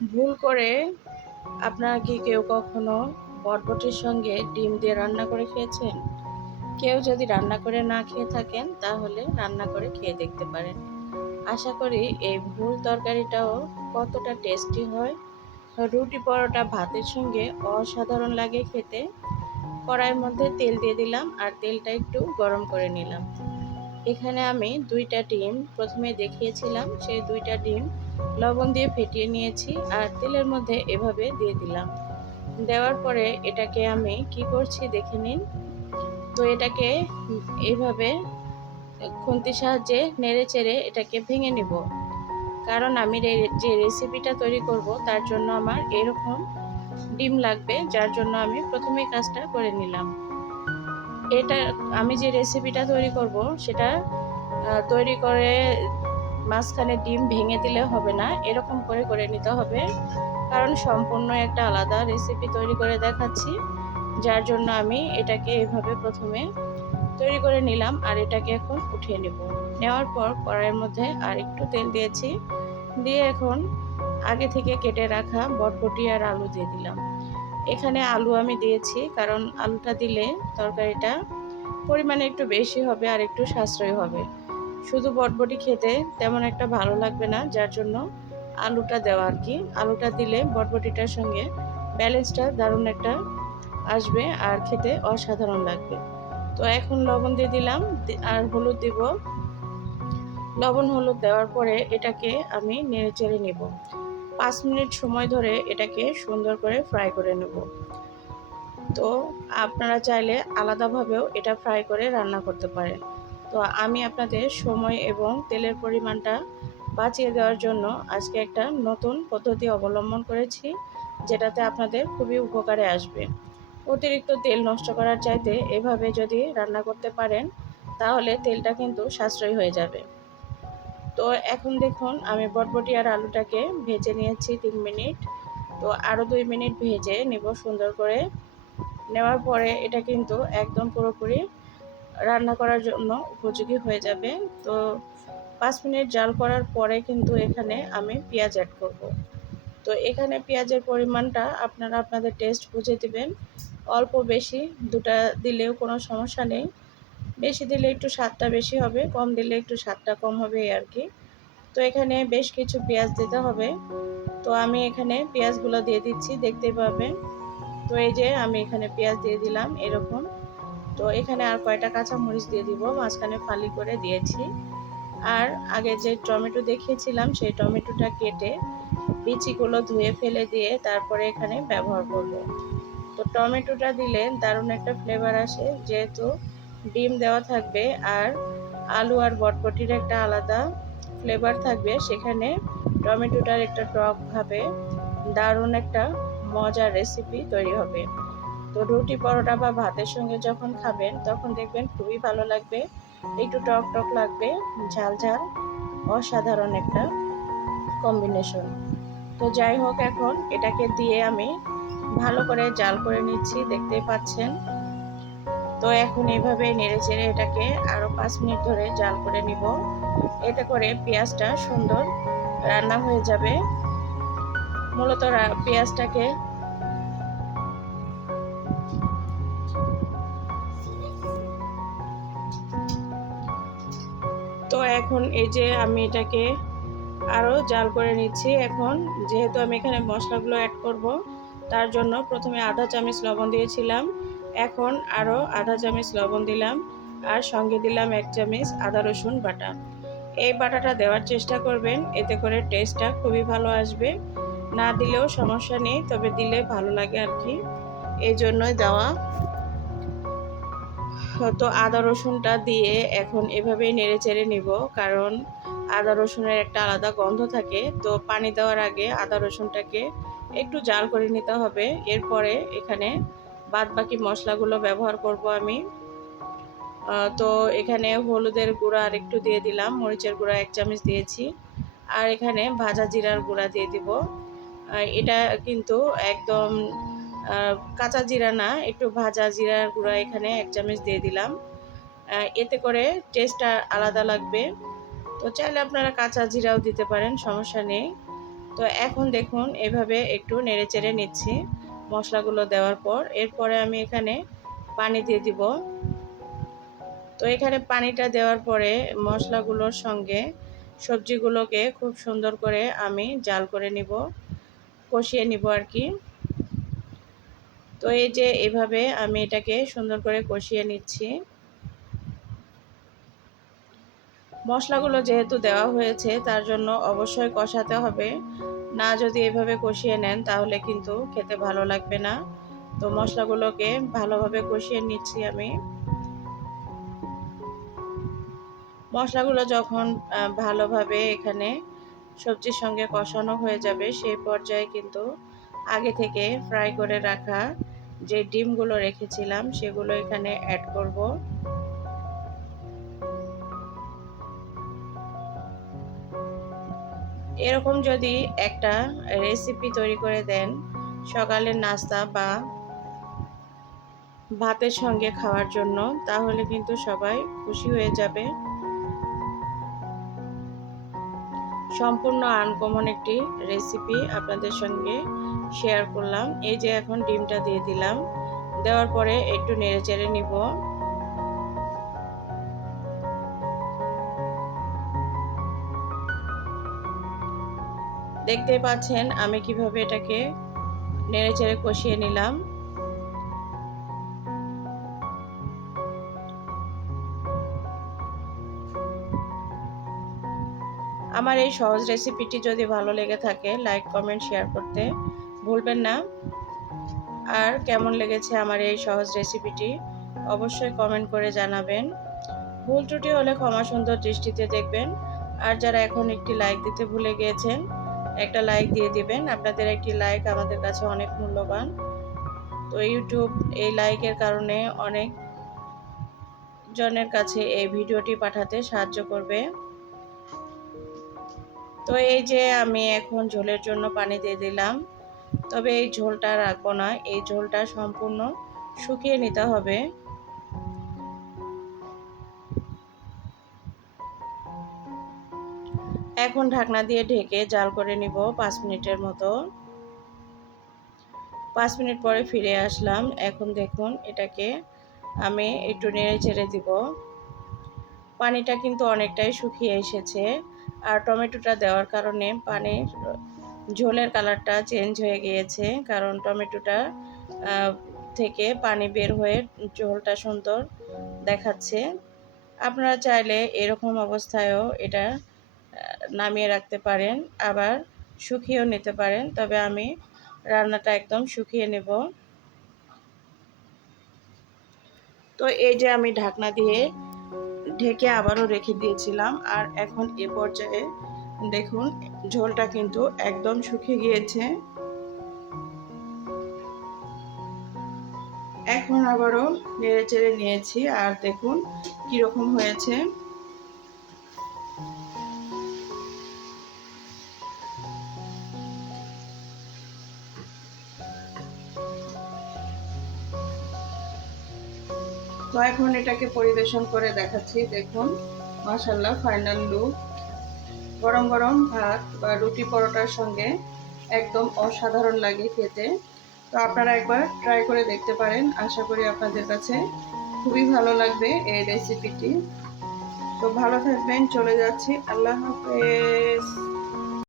ভুল করে আপনারা কি কেউ কখনো বটবটির সঙ্গে ডিম দিয়ে রান্না করে খেয়েছেন? কেউ যদি রান্না করে না খেয়ে থাকেন তাহলে রান্না করে খেয়ে দেখতে পারেন। আশা করি এই ভুল তরকারিটাও কতটা টেস্টি হয়। রুটি পরোটা ভাতের সঙ্গে অসাধারণ লাগে খেতে। কড়াইয়ের মধ্যে তেল দিয়ে দিলাম আর তেলটা একটু গরম করে নিলাম। এখানে আমি ২টা ডিম প্রথমে দেখিয়েছিলাম, সেই ২টা ডিম লবণ দিয়ে ফেটিয়ে নিয়েছি আর তেলের মধ্যে এভাবে দিয়ে দিলাম। দেওয়ার পরে এটাকে আমি কি করছি দেখে নিন। তো এটাকে এইভাবে খুন্তির সাহায্যে নেড়ে চেড়ে এটাকে ভেঙে নিব। কারণ আমি যে রেসিপিটা তৈরি করব তার জন্য আমার এরকম ডিম লাগবে, যার জন্য আমি প্রথমেই কাজটা করে নিলাম। এটা আমি যে রেসিপিটা তৈরি করব সেটা তৈরি করে মাঝখানে ডিম ভেঙে দিলে হবে না, এরকম করে করে নিতে হবে। কারণ সম্পূর্ণ একটা আলাদা রেসিপি তৈরি করে দেখাচ্ছি, যার জন্য আমি এটাকে এভাবে প্রথমে তৈরি করে নিলাম আর এটাকে এখন উঠিয়ে নেব। নেওয়ার পর কড়াইয়ের মধ্যে আর একটু তেল দিয়েছি, দিয়ে এখন আগে থেকে কেটে রাখা বটবটি আর আলু দিয়ে দিলাম। এখানে আলু আমি দিয়েছি কারণ আলুটা দিলে তরকারিটা পরিমাণে একটু বেশি হবে আর একটু সাশ্রয় হবে। শুধু বটবটি খেতে তেমন একটা ভালো লাগবে না, যার জন্য আলুটা দেওয়া আর কি। আলুটা দিলে বটবটিটার সঙ্গে ব্যালেন্সটা দারুণ একটা আসবে আর খেতে অসাধারণ লাগবে। তো এখন লবণ দিয়ে দিলাম আর হলুদ দিব। লবণ হলুদ দেওয়ার পরে এটাকে আমি নেড়ে চেড়ে নেব। ৫ মিনিট সময় ধরে এটাকে সুন্দর করে ফ্রাই করে নেব। তো আপনারা চাইলে আলাদাভাবেও এটা ফ্রাই করে রান্না করতে পারেন। তো আমি আপনাদের সময় এবং তেলের পরিমাণটা বাঁচিয়ে দেওয়ার জন্য আজকে একটা নতুন পদ্ধতি অবলম্বন করেছি, যেটাতে আপনাদের খুবই উপকারে আসবে। অতিরিক্ত তেল নষ্ট করার চাইতে এভাবে যদি রান্না করতে পারেন তাহলে তেলটা কিন্তু সাশ্রয়ী হয়ে যাবে। তো এখন দেখুন আমি বটবটি আর আলুটাকে ভেজে নিয়েছি ৩ মিনিট। তো আরও ২ মিনিট ভেজে নেব সুন্দর করে। নেওয়ার পরে এটা কিন্তু একদম পুরোপুরি রান্না করার জন্য উপযোগী হয়ে যাবে। তো ৫ মিনিট জাল করার পরে কিন্তু এখানে আমি পেঁয়াজ অ্যাড করব। তো এখানে পেঁয়াজের পরিমাণটা আপনারা আপনাদের টেস্ট বুঝে দিবেন। অল্প বেশি দুটা দিলেও কোনো সমস্যা নেই। বেশি দিলে একটু স্বাদটা বেশি হবে, কম দিলে একটু স্বাদটা কম হবে এই আর কি। তো এখানে বেশ কিছু পেঁয়াজ দিতে হবে। তো আমি এখানে পেঁয়াজগুলো দিয়ে দিচ্ছি, দেখতেই পাবেন। তো এই যে আমি এখানে পেঁয়াজ দিয়ে দিলাম এরকম। তো এখানে আর কয়টা কাঁচামরিচ দিয়ে দিব, মাঝখানে ফালি করে দিয়েছি। আর আগে যে টমেটো দেখিয়েছিলাম সেই টমেটোটা কেটে বিচিগুলো ধুয়ে ফেলে দিয়ে তারপরে এখানে ব্যবহার করব। তো টমেটোটা দিলে দারুণ একটা ফ্লেভার আসে, যেহেতু ডিম দেওয়া থাকবে আর আলু আর বটবটির একটা আলাদা ফ্লেভার থাকবে, সেখানে টমেটোটার একটা টকভাবে দারুণ একটা মজার রেসিপি তৈরি হবে। তো রুটি পরোটা বা ভাতের সঙ্গে যখন খাবেন তখন দেখবেন খুবই ভালো লাগবে, একটু টক টক লাগবে, ঝাল ঝাল, অসাধারণ একটা কম্বিনেশন। তো যাই হোক, এখন এটাকে দিয়ে আমি ভালো করে জাল করে নিচ্ছি, দেখতেই পাচ্ছেন। তো এখন এইভাবে নেড়ে চেড়ে এটাকে আরও ৫ মিনিট ধরে জাল করে নিব। এতে করে পেঁয়াজটা সুন্দর রান্না হয়ে যাবে। মূলত পেঁয়াজটাকে তো এখন এই যে আমি এটাকে আরও জাল করে নিচ্ছি। এখন যেহেতু আমি এখানে মশলাগুলো অ্যাড করব, তার জন্য প্রথমে আধা চামচ লবণ দিয়েছিলাম, এখন আরও আধা চামচ লবণ দিলাম আর সঙ্গে দিলাম ১ চামচ আদা রসুন বাটা। এই বাটাটা দেওয়ার চেষ্টা করবেন, এতে করে টেস্টটা খুবই ভালো আসবে। না দিলেও সমস্যা নেই, তবে দিলে ভালো লাগে আর কি, এই জন্যই দেওয়া। তো আদা রসুনটা দিয়ে এখন এভাবেই নেড়ে চেড়ে নিব, কারণ আদা রসুনের একটা আলাদা গন্ধ থাকে। তো পানি দেওয়ার আগে আদা রসুনটাকে একটু জাল করে নিতে হবে। এরপরে এখানে বাদবাকি মশলাগুলো ব্যবহার করব আমি। তো এখানে হলুদের গুঁড়া আর একটু দিয়ে দিলাম, মরিচের গুঁড়া ১ চামচ দিয়েছি, আর এখানে ভাজা জিরার গুঁড়া দিয়ে দিব। এটা কিন্তু একদম কাঁচা জিরা না, একটু ভাজা জিরার গুঁড়া এখানে ১ চামচ দিয়ে দিলাম। এতে করে টেস্টটা আলাদা লাগবে। তো চাইলে আপনারা কাঁচা জিরাও দিতে পারেন, সমস্যা নেই। তো এখন দেখুন এভাবে একটু নেড়েচেড়ে নিচ্ছি মশলাগুলো দেওয়ার পর। এরপরে আমি এখানে পানি দিয়ে দিব। তো এখানে পানিটা দেওয়ার পরে মশলাগুলোর সঙ্গে সবজিগুলোকে খুব সুন্দর করে আমি জাল করে নিব, কষিয়ে নিব আর কি। তো এই যে এভাবে আমি এটাকে সুন্দর করে কষিয়ে নিচ্ছি। মশলাগুলো যেহেতু দেওয়া হয়েছে তার জন্য অবশ্যই কষাতে হবে, না যদি এভাবে কষিয়ে নেন তাহলে কিন্তু খেতে ভালো লাগবে না। তো মশলাগুলোকে ভালোভাবে কষিয়ে নিচ্ছি আমি। মশলাগুলো যখন ভালোভাবে এখানে সবজির সঙ্গে কষানো হয়ে যাবে সেই পর্যায়ে কিন্তু আগে থেকে ফ্রাই করে রাখা যে ডিমগুলো রেখেছিলাম সেগুলো এখানে অ্যাড করব। এরকম যদি একটা রেসিপি তৈরি করে দেন সকালের নাস্তা বা ভাতের সঙ্গে খাওয়ার জন্য, তাহলে কিন্তু সবাই খুশি হয়ে যাবে। সম্পূর্ণ আনকমন একটি রেসিপি আপনাদের সঙ্গে শেয়ার করলাম। এই যে এখন ডিমটা দিয়ে দিলাম, দেওয়ার পরে একটু নেড়েচেড়ে নিব। দেখতে পাচ্ছেন আমি কিভাবে এটাকে নেড়েচেড়ে কষিয়ে নিলাম। আমার এই সহজ রেসিপিটি যদি ভালো লেগে থাকে লাইক কমেন্ট শেয়ার করতে ভুলবেন না। আর কেমন লেগেছে আমার এই সহজ রেসিপিটি অবশ্যই কমেন্ট করে জানাবেন। ভুল ত্রুটি হলে ক্ষমা সুন্দর দৃষ্টিতে দেখবেন। আর যারা এখন একটি লাইক দিতে ভুলে গিয়েছেন একটা লাইক দিয়ে দিবেন। আপনাদের একটি লাইক আমাদের কাছে অনেক মূল্যবান। তো ইউটিউব এই লাইকের কারণে অনেক জনের কাছে এই ভিডিওটি পাঠাতে সাহায্য করবে। তো এই যে আমি এখন ঝোলের জন্য পানি দিয়ে দিলাম, তবে এই ঝোলটা রাখবো না, এই ঝোলটা সম্পূর্ণ শুকিয়ে নিতে হবে। এখন ঢাকনা দিয়ে ঢেকে জাল করে নিব 5 মিনিটের মতো। 5 মিনিট পরে ফিরে আসলাম। এখন দেখুন এটাকে আমি একটু নেড়ে চেড়ে দিব। পানিটা কিন্তু অনেকটাই শুকিয়ে এসেছে, আর টমেটোটা দেওয়ার কারণে পানির ঝোলের কালারটা চেঞ্জ হয়ে গিয়েছে, কারণ টমেটোটা থেকে পানি বের হয়ে ঝোলটা সুন্দর দেখাচ্ছে। আপনারা চাইলে এরকম অবস্থায়ও এটা নামিয়ে রাখতে পারেন, আবার শুকিয়েও নিতে পারেন, তবে আমি রান্নাটা একদম শুকিয়ে নেব। তো এই যে আমি ঢাকনা দিয়ে ঢেকে আবারও রেখে দিয়েছিলাম, আর এখন এ পর্যায়ে দেখুন ঝোলটা কিন্তু একদম শুকিয়ে গিয়েছে। এখন আবারও নেড়ে চেড়ে নিয়েছি, আর দেখুন কিরকম হয়েছে। তো এখন এটাকে পরিবেশন করে দেখাচ্ছি। দেখুন মাশাআল্লাহ ফাইনাল লুক। গরম গরম ভাত বা রুটি পরোটার সঙ্গে একদম অসাধারণ লাগে খেতে। তো আপনারা একবার ট্রাই করে দেখতে পারেন, আশা করি আপনাদের কাছে খুবই ভালো লাগবে এই রেসিপিটি। তো ভালো থাকবেন, চলে যাচ্ছি, আল্লাহ হাফেজ।